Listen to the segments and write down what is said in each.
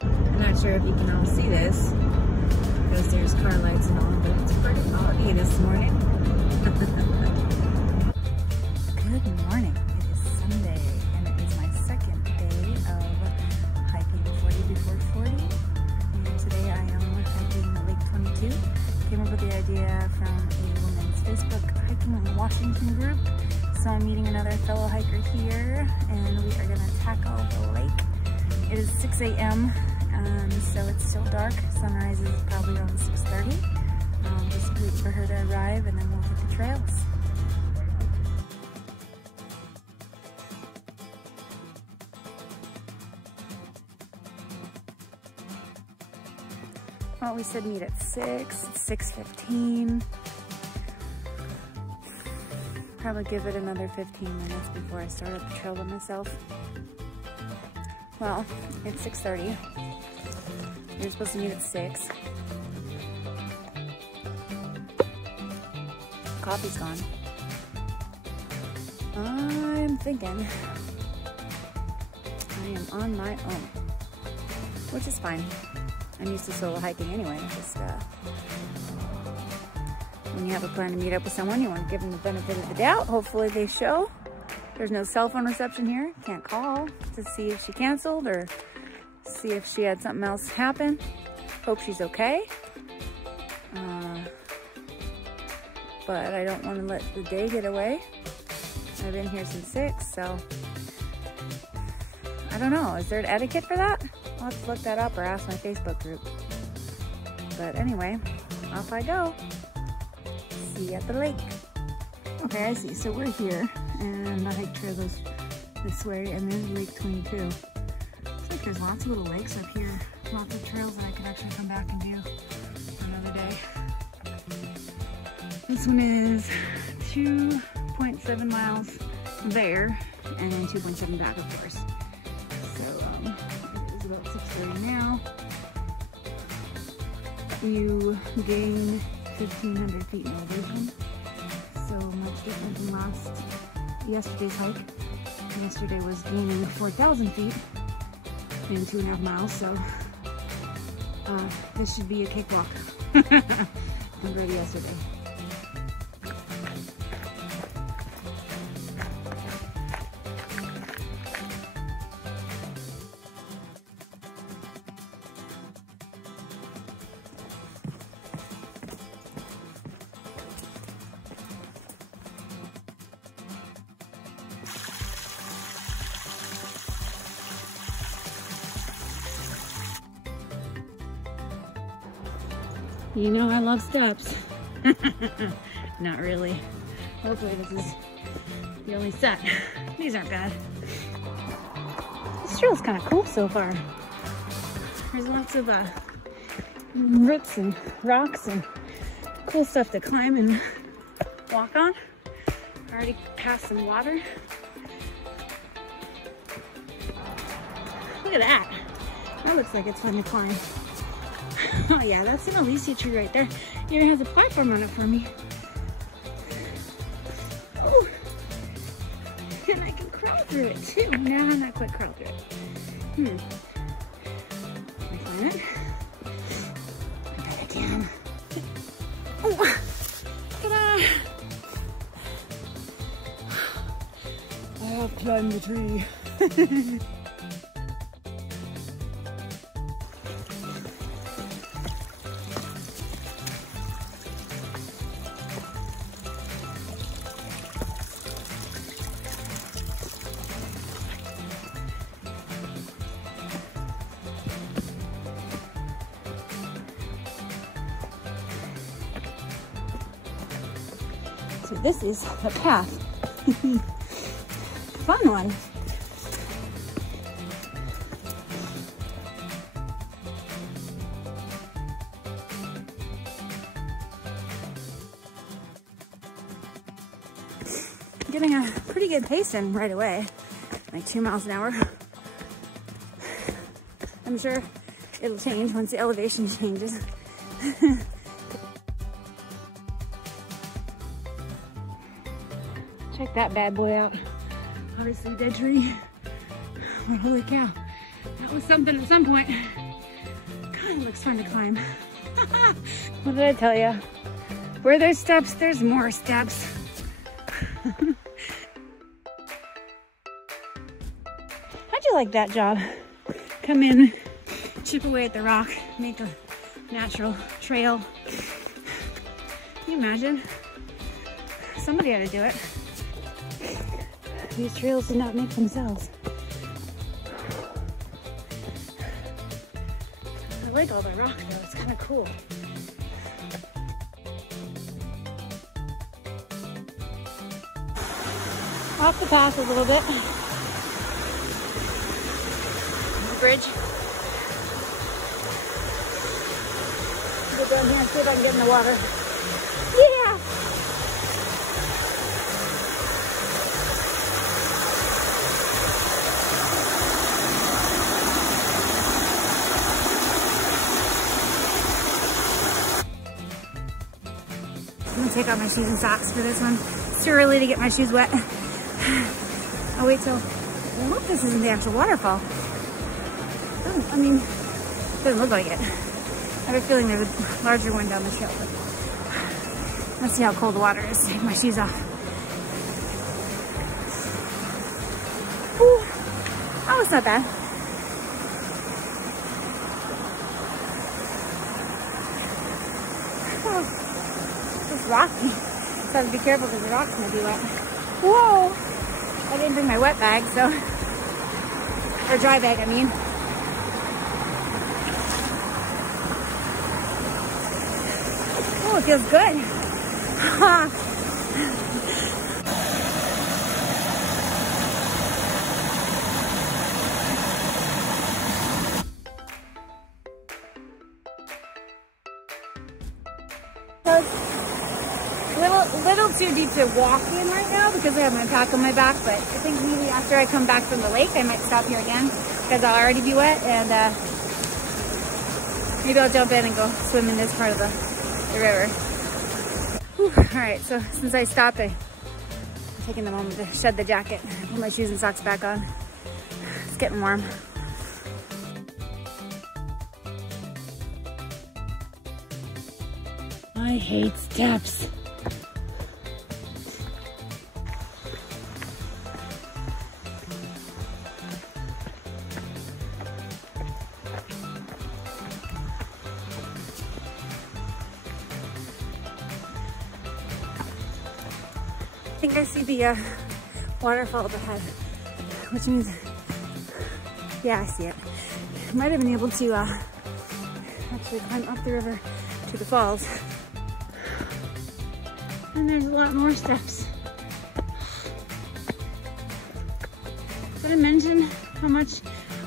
I'm not sure if you can all see this because there's car lights and all, but it's pretty foggy this morning. Good morning. It is Sunday and it is my second day of hiking 40 before 40. And today I am hiking Lake 22. Came up with the idea from a women's Facebook hiking in Washington group. So I'm meeting another fellow hiker here and we are gonna tackle the lake. It is 6 a.m. So it's still dark. Sunrise is probably around 6:30. Just wait for her to arrive and then we'll hit the trails. Well, we said meet at 6. It's 6:15. Probably give it another 15 minutes before I start up the trail by myself. Well, it's 6:30. You're supposed to meet at 6. Coffee's gone. I'm thinking I am on my own, which is fine. I'm used to solo hiking anyway. Just when you have a plan to meet up with someone, you want to give them the benefit of the doubt. Hopefully they show. There's no cell phone reception here. Can't call to see if she canceled or see if she had something else happen. Hope she's okay. But I don't want to let the day get away. I've been here since 6, so I don't know. Is there an etiquette for that? I'll have to look that up or ask my Facebook group. But anyway, off I go. See you at the lake. Okay, I see. So we're here, and the hike trail goes this way, and there's Lake 22. Looks like there's lots of little lakes up here. Lots of trails that I could actually come back and do another day. This one is 2.7 miles there, and then 2.7 back, of course. So it is about 6:30 now. You gain 1,500 feet in elevation. So much different than yesterday's hike. Yesterday was gaining 4,000 feet in 2.5 miles, so this should be a cakewalk compared to yesterday. You know I love steps. Not really. Hopefully this is the only set. These aren't bad. This trail's kind of cool so far. There's lots of roots and rocks and cool stuff to climb and walk on. I already passed some water. Look at that. That looks like it's fun to climb. Oh yeah, that's an Alicia tree right there. It even has a platform on it for me. Ooh. And I can crawl through it too. No, I'm not quite crawl through it. Can I climb it? I bet I can. Oh! Ta-da! I have climbed the tree. So this is a path. Fun one. Getting a pretty good pace in right away, like 2 miles an hour. I'm sure it'll change once the elevation changes. Check that bad boy out. Obviously dead tree. Oh, holy cow. That was something at some point. God, it looks fun to climb. What did I tell you? Where there's steps, there's more steps. How'd you like that job? Come in, chip away at the rock, make a natural trail. Can you imagine? Somebody had to do it. These trails did not make themselves. I like all the rock though, it's kind of cool. Off the path a little bit. The bridge. Go down here and see if I can get in the water. Yeah! I'm gonna take off my shoes and socks for this one. It's too early to get my shoes wet. I'll wait till, I hope this isn't the actual waterfall. Oh, I mean, it doesn't look like it. I have a feeling there's a larger one down the trail, but let's see how cold the water is. Take my shoes off. Ooh. Oh, it's not bad. Oh, it's rocky. So I have to be careful because the rock's gonna be wet. Whoa! I didn't bring my wet bag, so, or dry bag, I mean. Oh, it feels good. So it's a little too deep to walk in right now because I have my pack on my back, but I think maybe after I come back from the lake, I might stop here again because I'll already be wet, and maybe I'll jump in and go swim in this part of the river. Whew. All right, so since I stopped, I'm taking the moment to shed the jacket, put my shoes and socks back on. It's getting warm. I hate steps. I think I see the waterfall up ahead, which means, yeah, I see it. I might have been able to actually climb up the river to the falls. And there's a lot more steps. Did I mention how much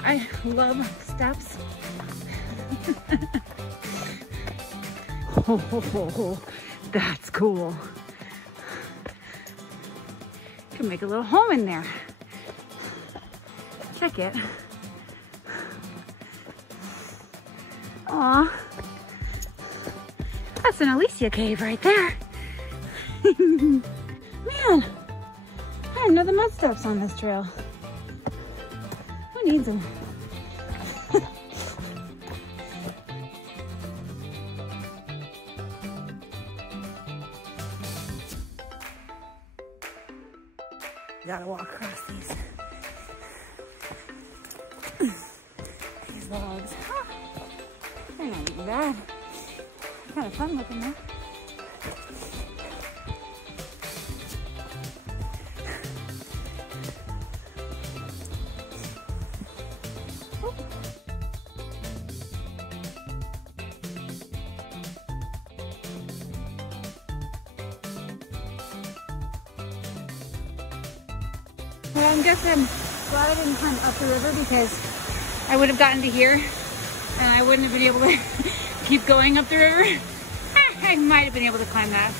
I love steps? Oh, that's cool. Can make a little home in there. Check it. Aw, that's an Alicia cave right there. Man, I didn't know the mud steps on this trail. Who needs them? Gotta walk across these logs. Huh. They're not even bad. Kind of fun looking though. Well, I guess I'm glad I didn't climb up the river because I would have gotten to here and I wouldn't have been able to keep going up the river. I might have been able to climb that.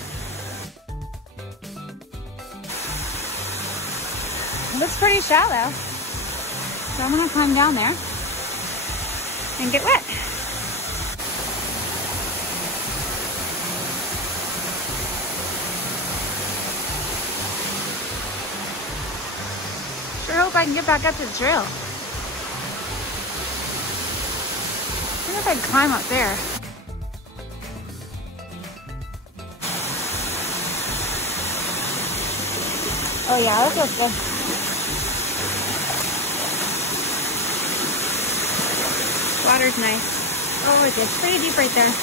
It looks pretty shallow. So I'm gonna climb down there and get wet. Sure hope I can get back up to the trail. guess I'd climb up there. Oh yeah, that feels good. Water's nice. Oh, it's pretty deep right there.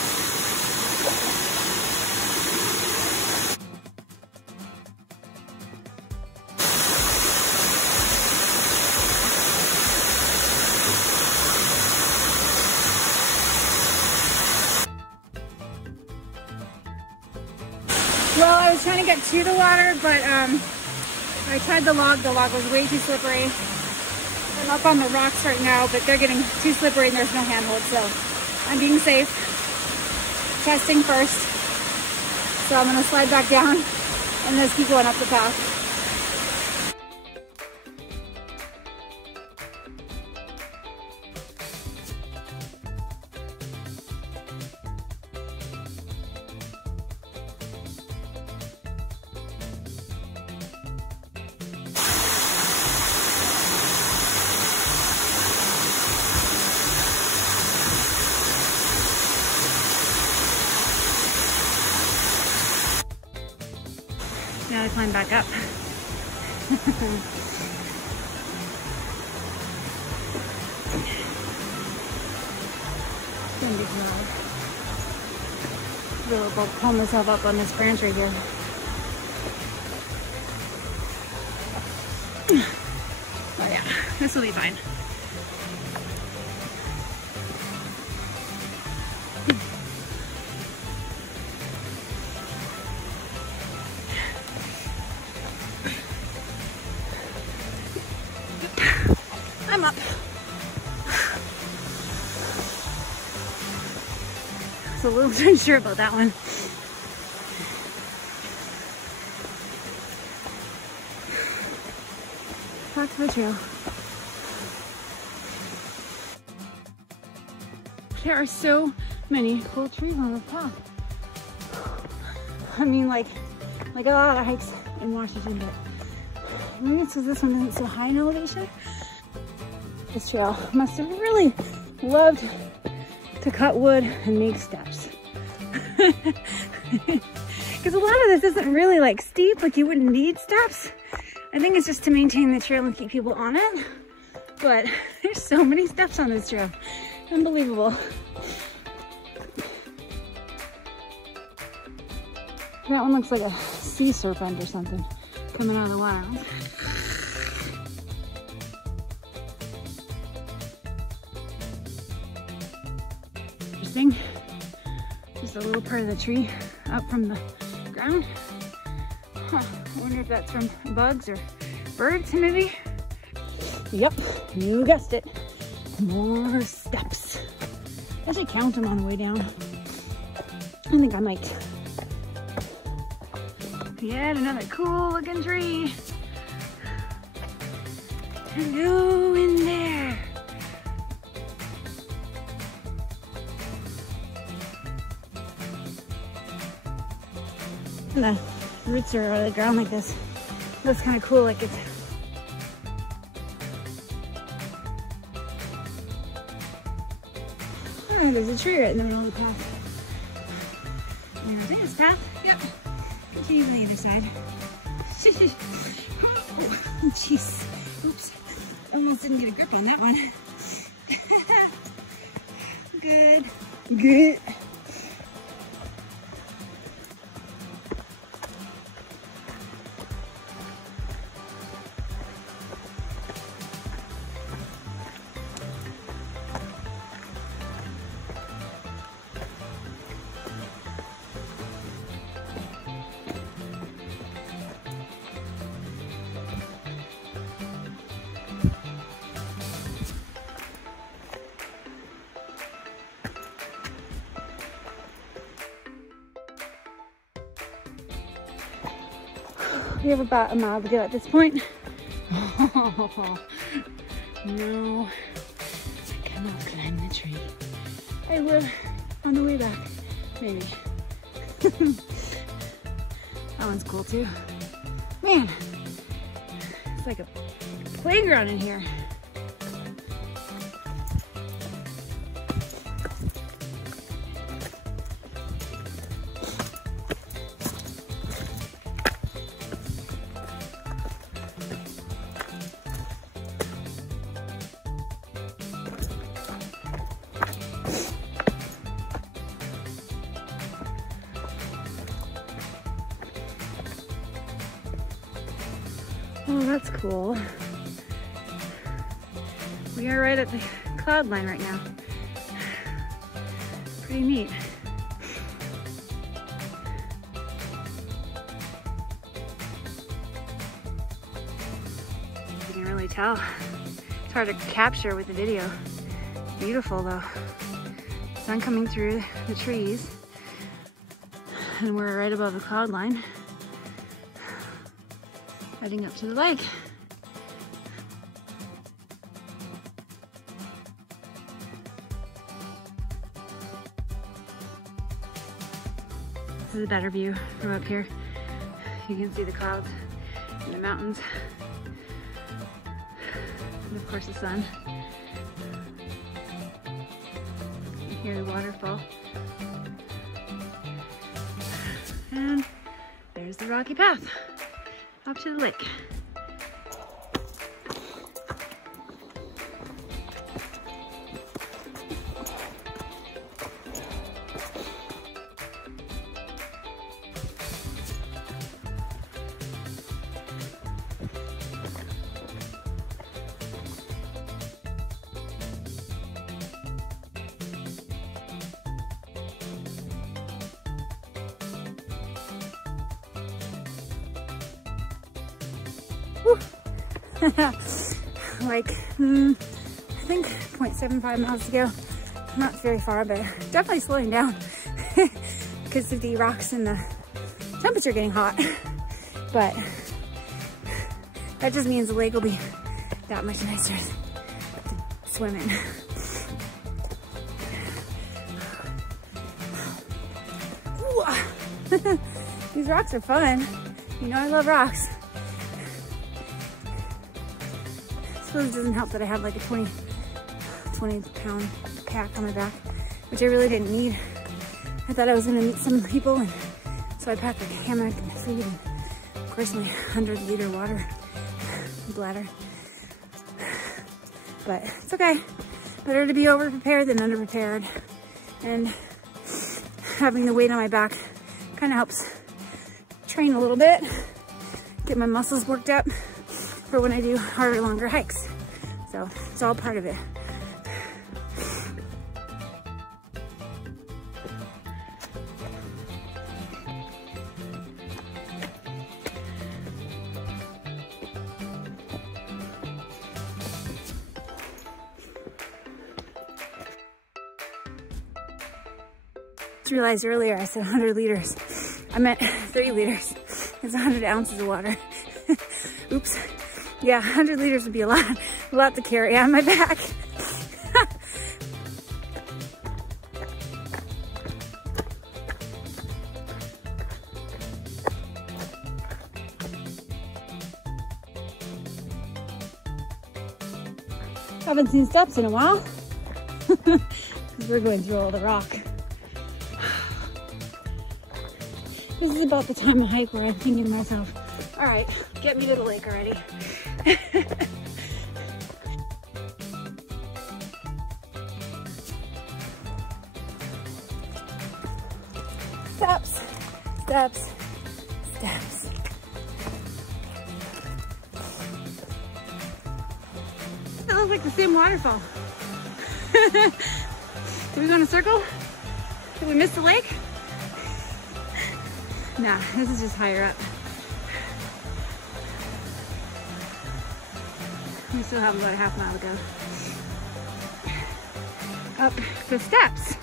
Well, I was trying to get to the water, but I tried the log. The log was way too slippery. I'm up on the rocks right now, but they're getting too slippery and there's no handhold, so I'm being safe. Testing first. So I'm gonna slide back down and just keep going up the path. Now I climb back up. I'll pull myself up on this branch right here. Oh yeah, this will be fine. I'm up. I was a little unsure about that one. That's my trail. There are so many cool trees on this path. I mean, like a lot of hikes in Washington, but maybe it's because this one isn't so high in elevation. This trail must have really loved to cut wood and make steps. Because a lot of this isn't really like steep, like you wouldn't need steps. I think it's just to maintain the trail and keep people on it. But there's so many steps on this trail. Unbelievable. That one looks like a sea serpent or something coming out of the water. Interesting. Just a little part of the tree up from the ground. Huh. I wonder if that's from bugs or birds, maybe. Yep, you guessed it. More steps. I should count them on the way down. I think I might. Yet another cool looking tree. Hello in there. And the roots are out of the ground like this. That's kind of cool, like it's oh, there's a tree right in the middle of the path. There's this path. Yep. Continue on the other side. Oh, jeez. Oops. Almost didn't get a grip on that one. Good. Good. We have about a mile to go at this point. Oh, no, I cannot climb the tree. I will on the way back, maybe. That one's cool too. Man, it's like a playground in here. Oh, that's cool. We are right at the cloud line right now. Pretty neat. You can really tell. It's hard to capture with the video. Beautiful though. Sun coming through the trees. And we're right above the cloud line. Heading up to the lake. This is a better view from up here. You can see the clouds and the mountains. And of course the sun. You hear the waterfall. And there's the rocky path up to the lake. Like, I think 0.75 miles to go. Not very far, but definitely slowing down because of the rocks and the temperature getting hot. But that just means the lake will be that much nicer to swim in. These rocks are fun. You know I love rocks. I suppose it doesn't help that I have like a 20-pound pack on my back, which I really didn't need. I thought I was gonna meet some people, and so I packed like a hammock and food and of course my 100-liter water bladder. But it's okay. Better to be over-prepared than under-prepared. And having the weight on my back kind of helps train a little bit, get my muscles worked up for when I do harder, longer hikes. So it's all part of it. Just realized earlier I said 100 liters. I meant 30 liters. It's 100 ounces of water. Oops. Yeah, 100 liters would be a lot to carry on my back. Haven't seen steps in a while. We're going through all the rock. This is about the time of hike where I'm thinking to myself, all right, get me to the lake already. Steps, steps, steps. That looks like the same waterfall. Did we go in a circle? Did we miss the lake? Nah, this is just higher up. We still have about a half mile to go. Up the steps.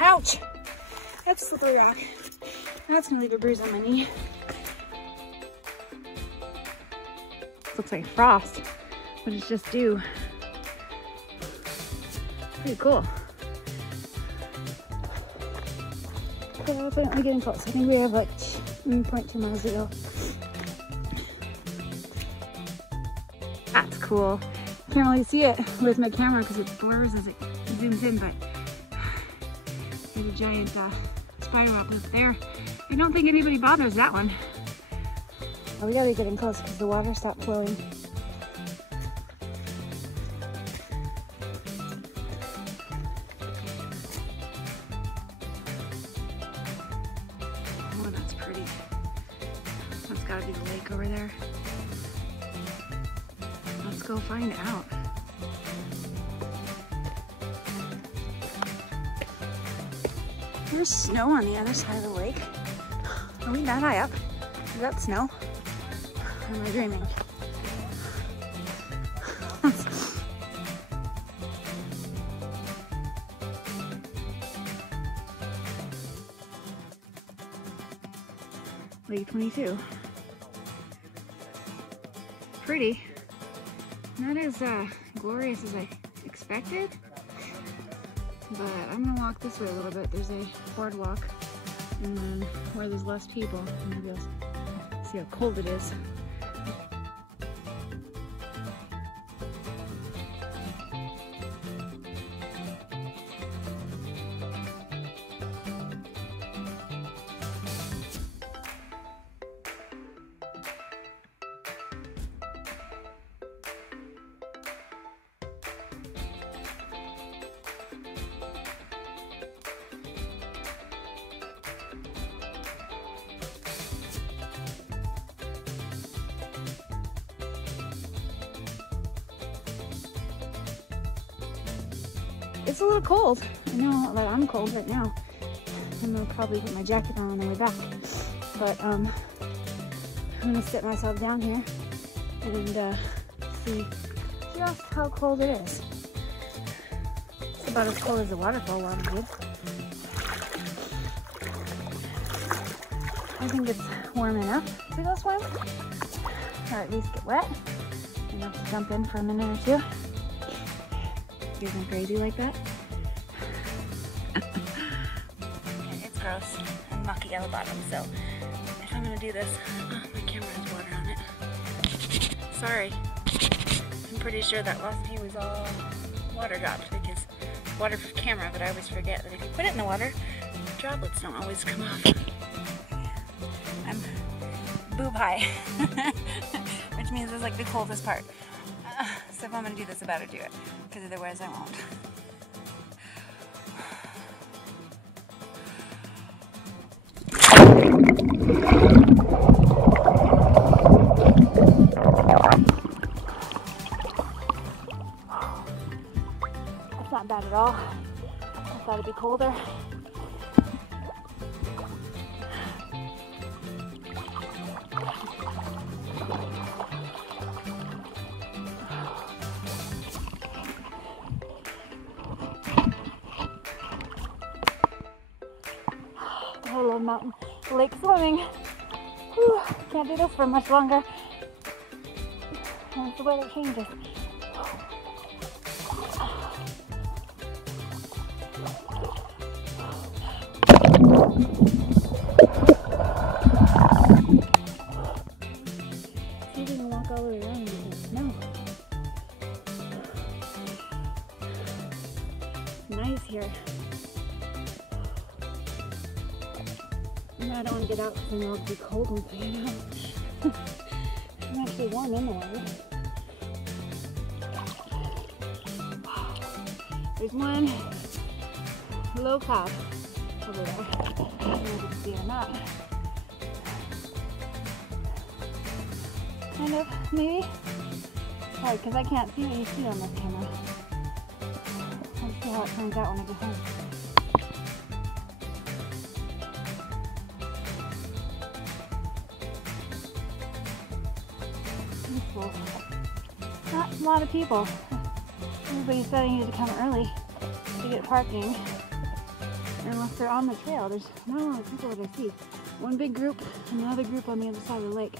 Ouch! That's a slippery rock. That's gonna leave a bruise on my knee. Looks like frost, but it's just dew. Pretty cool. definitely getting close. I think we have like 0.2 miles to go. That's cool. Can't really see it with my camera because it blurs as it zooms in, but there's a giant spider web loop there. I don't think anybody bothers that one. Oh, we gotta be getting close because the water stopped flowing. Oh, that's pretty. That's gotta be the lake over there. Let's go find out. There's snow on the other side of the lake. Are we that high up? Is that snow? Or am I dreaming? Lake 22. Pretty. Not as glorious as I expected, but I'm gonna walk this way a little bit. There's a boardwalk, and then where there's less people, maybe I'll see how cold it is. It's a little cold. I know that I'm cold right now. I'm gonna probably put my jacket on the way back. But I'm gonna sit myself down here and see just how cold it is. It's about as cold as the waterfall water did. I think it's warm enough to go swim, or at least get wet. Enough to jump in for a minute or two. Isn't crazy like that? It's gross and mucky on the bottom, so if I'm gonna do this, my camera has water on it. Sorry. I'm pretty sure that last view was all water dropped because water for camera, but I always forget that if you put it in the water, droplets don't always come off. I'm boob high, which means it's like the coldest part. So if I'm gonna do this, I better do it, because otherwise I won't. That's not bad at all. I thought it'd be colder. I love mountain lake swimming. Whew, can't do this for much longer. Once the weather changes. See if you can walk all the way around in the snow. Nice here. I don't want to get out because I know it'll be cold once I get out. I'm actually warm in the water. There's one low cloud over there. I don't know if you can see it or not. Kind of, maybe? Sorry, because I can't see what you see on this camera. I'll see how it turns out when I get home. Not a lot of people. Everybody's said I need to come early to get parking. Unless they're on the trail, there's not a lot of people that I see. One big group, another group on the other side of the lake.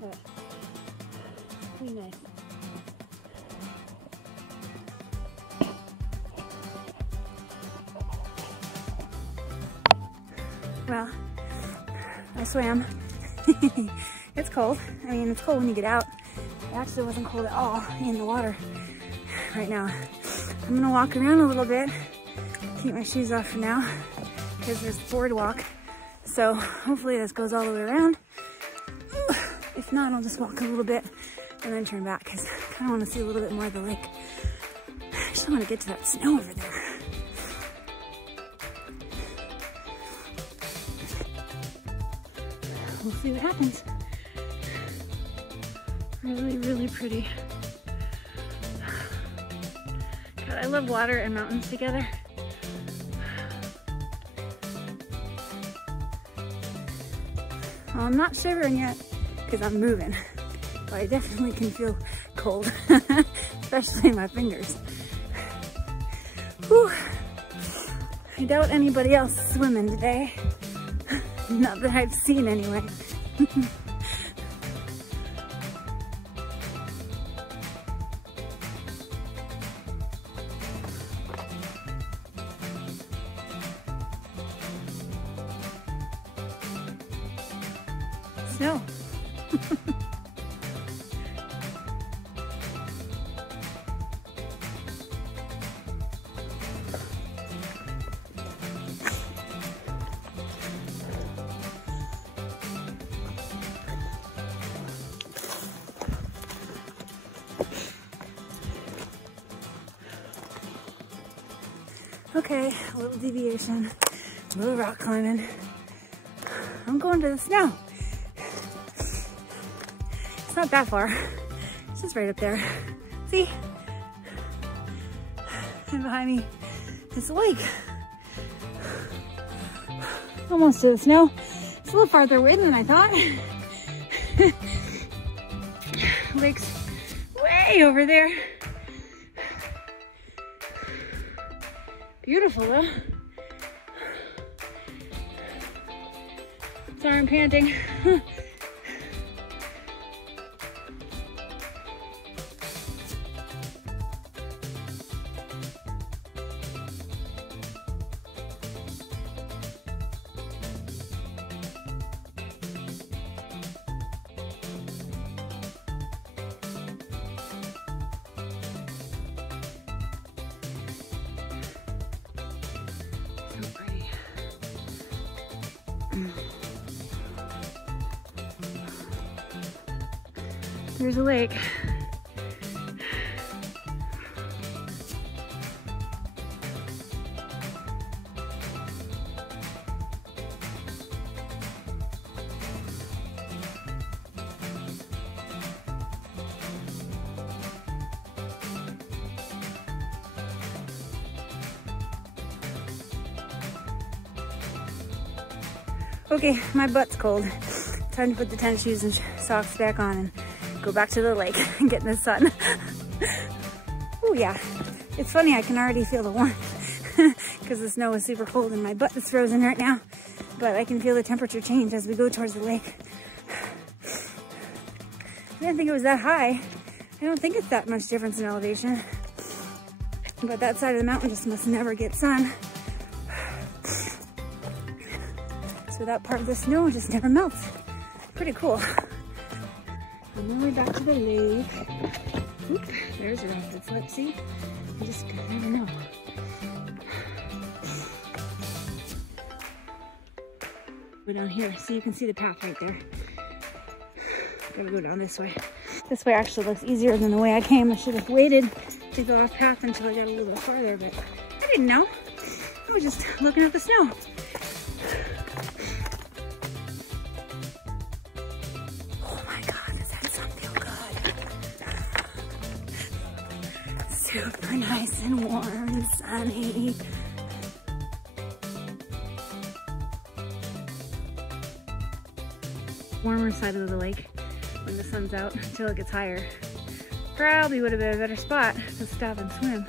But pretty nice. I swam. It's cold. I mean, it's cold when you get out. It actually wasn't cold at all in the water right now. I'm gonna walk around a little bit, keep my shoes off for now, because there's the boardwalk. So hopefully this goes all the way around. If not, I'll just walk a little bit and then turn back, because I kind of want to see a little bit more of the lake. I just want to get to that snow over there. We'll see what happens. Really, really pretty. God, I love water and mountains together. Well, I'm not shivering yet because I'm moving, but I definitely can feel cold, especially in my fingers. Whew. I doubt anybody else is swimming today. Not that I've seen anyway. Snow. Okay, a little deviation, a little rock climbing. I'm going to the snow. It's not that far. It's just right up there. See? And behind me is the lake. Almost to the snow. It's a little farther away than I thought. Lake's way over there. Beautiful though. Sorry, I'm panting. There's a lake. Okay, my butt's cold. Time to put the tennis shoes and socks back on and go back to the lake and get in the sun. Oh yeah, it's funny, I can already feel the warmth because the snow is super cold and my butt is frozen right now, but I can feel the temperature change as we go towards the lake. I didn't think it was that high. I don't think it's that much difference in elevation, but that side of the mountain just must never get sun. So that part of the snow just never melts. Pretty cool. And then we're back to the lake. Oop, there's a rapid slip, see? You just never know. Go down here, so you can see the path right there. Gotta go down this way. This way actually looks easier than the way I came. I should have waited to go off path until I got a little bit farther, but I didn't know. I was just looking at the snow. Super nice and warm and sunny. Warmer side of the lake when the sun's out until it gets higher. Probably would have been a better spot to stop and swim.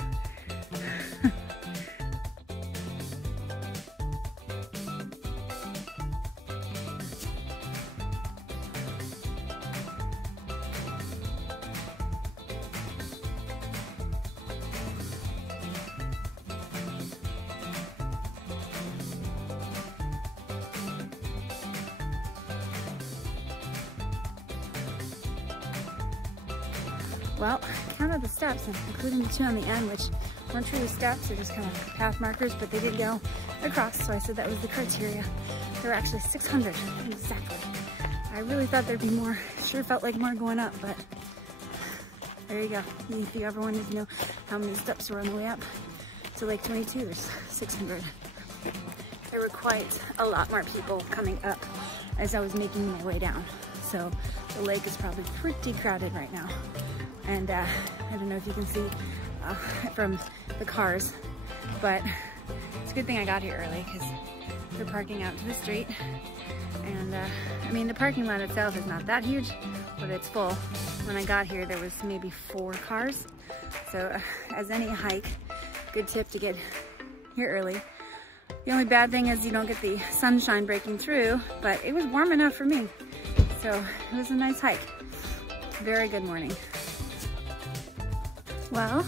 Well, I counted the steps, including the 2 on the end, which weren't truly steps, they're just kind of path markers, but they did go across, so I said that was the criteria. There were actually 600, exactly. I really thought there'd be more. Sure felt like more going up, but there you go. If you ever wanted to know how many steps were on the way up to Lake 22, there's 600. There were quite a lot more people coming up as I was making my way down. So the lake is probably pretty crowded right now. And I don't know if you can see from the cars, but it's a good thing I got here early because they're parking out to the street. And I mean, the parking lot itself is not that huge, but it's full. When I got here, there was maybe 4 cars. So as any hike, good tip to get here early. The only bad thing is you don't get the sunshine breaking through, but it was warm enough for me. So it was a nice hike. Very good morning. Well,